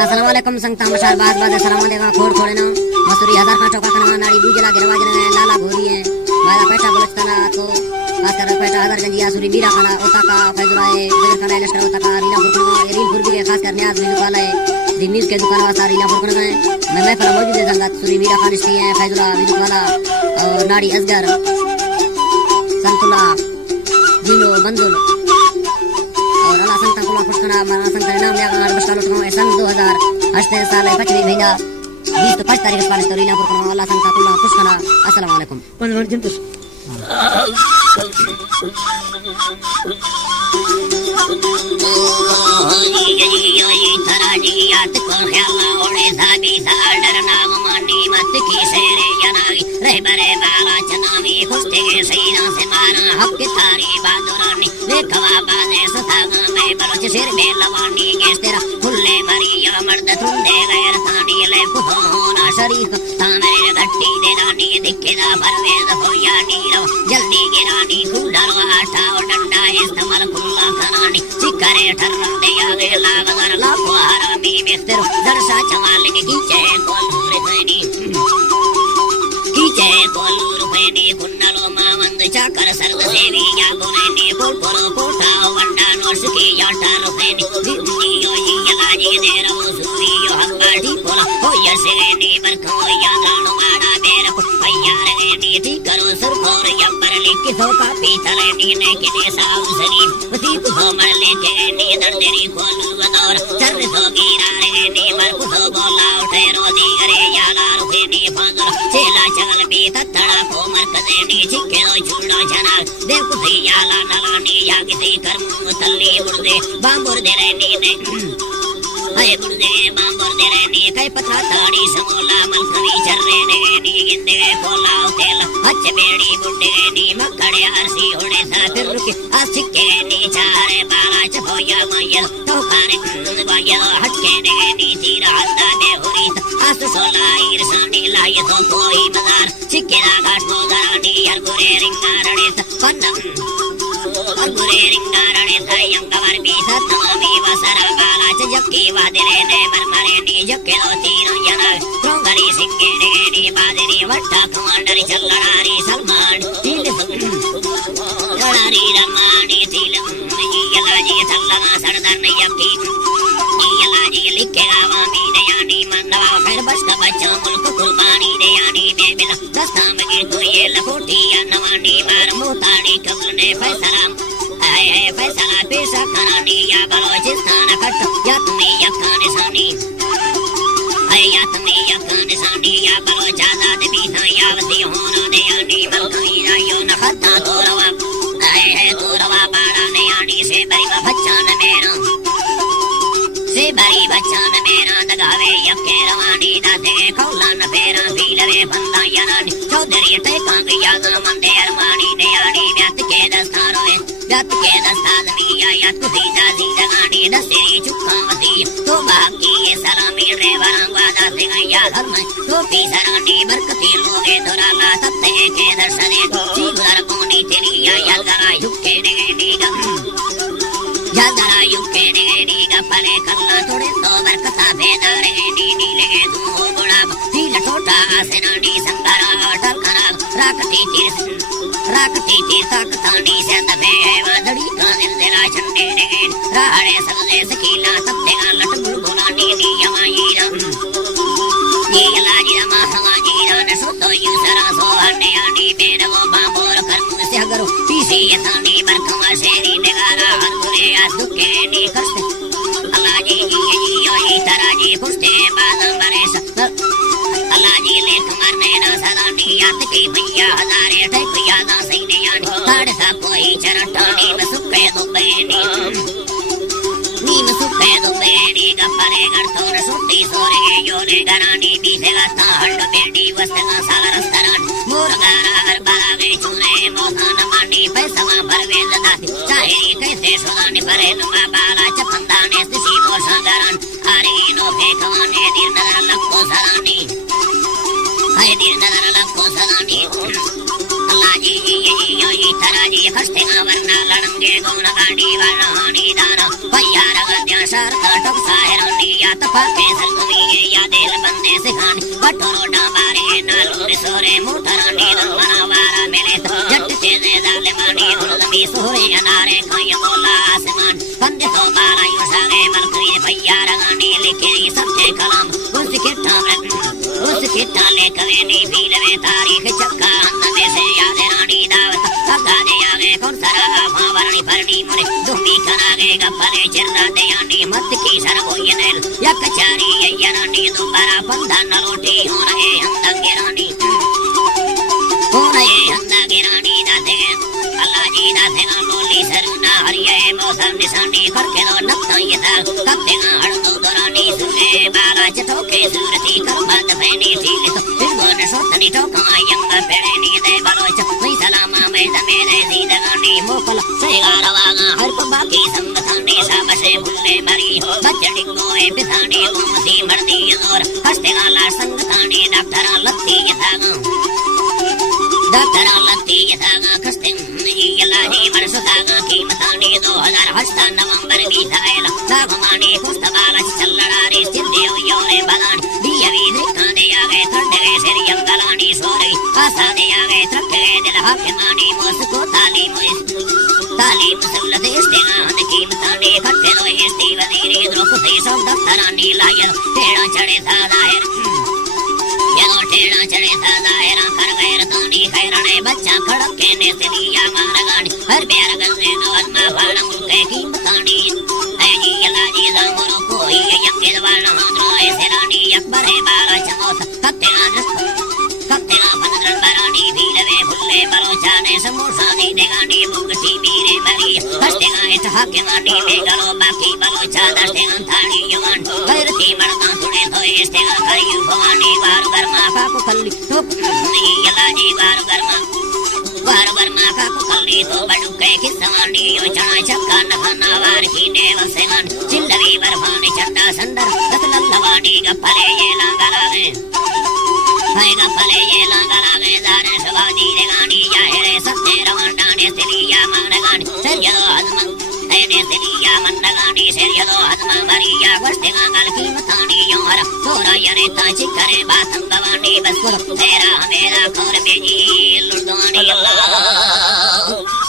अस्सलाम वालेकुम संगता मशार बाज बाज सलाम अलैकुम खोड़ खोड़े ना मसूरी हजार का चौका कना नाड़ी बुजला गिरवाज ने लाला घोरी है मारा पेटा बलस्तना तो आकर पेटा हजार गंजिया सुरी बीरा कना ओता का फैजुराए बेर कना लश्कर ओता का रीला बुरकना रील बुरबी के खास कर न्याज में दुकान है दिमीर के दुकान वाला रीला बुरकना है मैं पर मौजूद है संगत सुरी बीरा खानिस्ती है फैजुरा बिजु वाला और नाड़ी असगर संतुला जिलो मंजुल और अल्लाह संता को फुटकना मारा संता नाम लिया कर बस कालो ठो सन 2008 साल 25 महीना 20 तो 5 तारीख पाले स्टोरी ना फुटकना अल्लाह संता को फुटकना अस्सलाम वालेकुम कौन कौन जिंतुस तराजी याद को ख्याल ओड़े साबी सा डरना मानी मत की सेरे जनागी रह बरे बाला चनावी खुस्ते के सीना से मारा हक की थारी बहादुरानी देखवा बाजे सतागा में बलोच सिर में लवानी के तेरा फुल्ले मरिया मर्द तुंडे गैर थानी ले कुहोना शरीफ तामेरे गट्टी दे रानी दिखेदा परवेज होया नीरो जल्दी गिरानी कुंडल आटा और डंडा इस्तेमाल कुल्ला खनानी चिकरे ठर्रम दे आगे लागदर लाखो हरामी मिस्टर दरसा चवाल के कीचे कोलूर फैनी कुंडलो मावंद चाकर सर्व सेवी या गुनेनी पोपरो पोटा वंडा नोस की याटर फैनी दियो यलाजी दे रो सूरी यो हंगाटी पोला हो यसेनी बरखो या गानो माड़ा बेर भैया रे नीति करो सरकोर या पर लिखी तो का पीतले नीने के ने साउसनी उसी को मरले के नी दंडेरी कोलू बदौर चर तो गिरा रे नी मर को बोला उठे रोदी करे या लार फैनी फांगल चेला चल भी तड़ा को मरकजे नी चिके नो छुड़ा जना देव को भैया ला नलानी या किसी कर्म तल्ली उड़दे बांबुर दे रे नी ने आए बुड़दे बांबुर दे रे नी कई पथा ताड़ी समोला मलकवी चर्रे ने नी गिंदे कोला तेल हच बेड़ी बुड्डे नी मकड़े हरसी उड़े सा फिर रुके आसिके नी चारे बाला चफोया माया तो काने बाया हटके ने नी तीरा हल्दा में हुरी आस सोला ईरसानी लाये तो कोई बाजार चिकेदा घाट मोदरानी अलगुरे रिंगारणे पन्नम अलगुरे रिंगारणे सायं कवर भी सतमी वसरा बाला जक्की वादरे ने मरमरे नी जक्के लो तीनो जना त्रोंगरी सिंगे ने नी बादरी वट्टा कमांडर चल्लड़ारी सलमान तिल लड़ारी रमानी तिल यलाजी सल्लमा सरदार ने यक्की यलाजी लिखे आवामी ने यानी मंदवा फिर बस का बच्चा मुल्क कुर्बानी दे यानी बेबिल दस्ता में तो ये लकोटी या नवानी मार मोताड़ी कबल ने फैसला है फैसला पेशा खानी या बलोचिस्तान कट या तुम्हें यक्का निशानी है या तुम्हें यक्का निशानी या बलोच आजाद भी था या वसी होना दे यानी मलकवी रायो न खत्ता तोरवा है तोरवा बाड़ा ने यानी से बड़ी बच्चा न मेरा से बड़ी बच्चा न मेरा दगावे यक्के रवानी दाते कौला न फेरा फीलवे बंदा यानी चौधरी ते कांग यादा मंदे अरमानी ने यानी व्यात के दस्तारो व्यात के दस्ताद मिया या तुझी दादी दगानी दसेरी चुक्कावती तो बाकी ये सलामी रे वरंगवा दाते गया धर्म तो पी सरानी बरकती लोगे दोराला सत्ते के दर्शने चीगुलर कोनी तेरी या गरा युक्के ने नीगा यादरा युक्के ने नीगा पले कल्ला थोड़े तो बरकता भेदारे नी लगे तू गुलाब तीन टोटा सेनानी संगरा टलकरा राकती तीर ताकतानी से दबे वादड़ी का दिल दिला चंडे ने राड़े सगले सकीला तत्ते लट बुलबुलानी नी यमाईरा ये लाजी रमा समाजीरा न सोतो यूसरा सोहने आनी बेरवो बाबोर कर्म से अगरो पीसी यथानी बरखमा सेरी नगारा हरगुरे दुखे नी करते अल्लाह जी ये तराजी फुस्ते बादम बरेस अल्लाह जी लेख मरने न सदानी याद की भैया हजारे ठक यादा सैने यानी साढ़े सा कोई चरटानी में सुखे दुबेनी नीम सुखे दुबेनी गप्परे गढ़तो न सुट्टी सोरे योने गरानी बीसे गाता हंड बेटी वस्तगा सागरस्तरान मोरगारा हर बागे चुने मोथान मानी पैसवा परवेज दाती चाहे कैसे सोदानी परे नुमा बाला चपंदाने स्थिसी मोशागरान आरे नो फेकवाने दिर नगर लक्को सरानी हाय दिर नगर लक्को सरानी अल्लाह जी ये तराजी खस्ते ना वरना लड़ंगे गौन गाड़ी वरना हानी दाना भैया रगद्या शर्त टक साहरानी या या तपा के सरगमी या दिल बंदे से खान कठोरो डाबारे नालो रिसोरे मोटरानी दमनावारा मिले जट चेने जालिमानी दुलमी सोरे अनारे खाया बोला आसमान बंदे तो बाला युसागे मलकरी भैया रगानी लिखे सबके कलाम उस किट्टा ले कवेनी भील में तारीख चक्का अंत में से याद रानी दावत कगा दे आगे कौन सरा भावरणी भरणी मुने दुमी करागे गपरे चिरदा दयानी मत की सर बोयने या कचारी या रानी दोबारा बंधा न लोटी होने अंदर रानी होने अंदर रानी दाते अल्लाह जी दाते ना लोली सरुना हरिये मौसम निशानी करके दो नक्ता ये था कत्ते ना हड़ो दरानी सुने बाला चटोके सूरती करबत फैनी थी तो बिगोन सोतनी टोका यंग पेड़नी दे बलोच वही सलामा में दमेरे दीदगानी मोकल सेगारवागा हर को बाकी संगतानी साबसे भूले मरी बचड़ी गोए पिथानी मुमसी मर्दी और हस्ते गाला संगतानी डॉक्टर लत्ती यथागा डॉक्टर लत्ती यथागा खस्ते यलाही वर्षदागा कीमतानी 2000 हस्ता नवंबर बीताएल सागमानी पुस्तबाला चल्लड़ारी सिद्धियो योरे बदानी दियवी देखा दे आगे थड़े सिर यंगलानी सोरे आशा दे आगे थके दिल हाकिमानी मुस्को तालीम सवलते इस्तेगा हद कीमतानी खट्टे दो इस्ती वजीरी द्रोपदी सब दफ्तरानी लायर टेढ़ा चढ़े था दाहिर यलो टेढ़ा चढ़े था दाहिरा कर गैर तानी खैरने बच्चा खड़क के ने सिलिया मारगानी हर बेर गंजे दो आत्मा भाड़ा मुके कीमतानी ऐनी यलाजी दामुरो कोई यंगे दवाना हाद्रोए सिरानी अकबर है बाला चमोत कत्तेगा फनदरन बरानी भीलवे भुल्ले बलोचाने समोसा दी देगानी मुगटी मीरे बरी हस्तेगा इठहा के मानी बेगलो बाकी बलोचा दस्तेगा थाली युगान गैरती मर्दा थोड़े थोए इस्तेगा करियु भवानी वार गरमा काको कल्ली तो यलाजी वार गरमा का कुकली तो बड़ुके की समानी योजना चक्का नखना वार की नेवल सेवन चिल्लवी बरफानी चट्टा संदर रत्नलवानी गप्पले ये लांगलागे हाय गप्पले ये लांगलागे दाने सवादी रेगानी जाहिरे सत्ते रवांडाने सिलिया मानगानी सरियदो हदम ऐने सिलिया मंडगानी सरियदो हदम मरिया वस्ते गांगल की मतानी योहरा सोरा यरे ताची करे बातम गवानी बस तेरा मेरा खोर बेजी लुड़वानी अल्लाह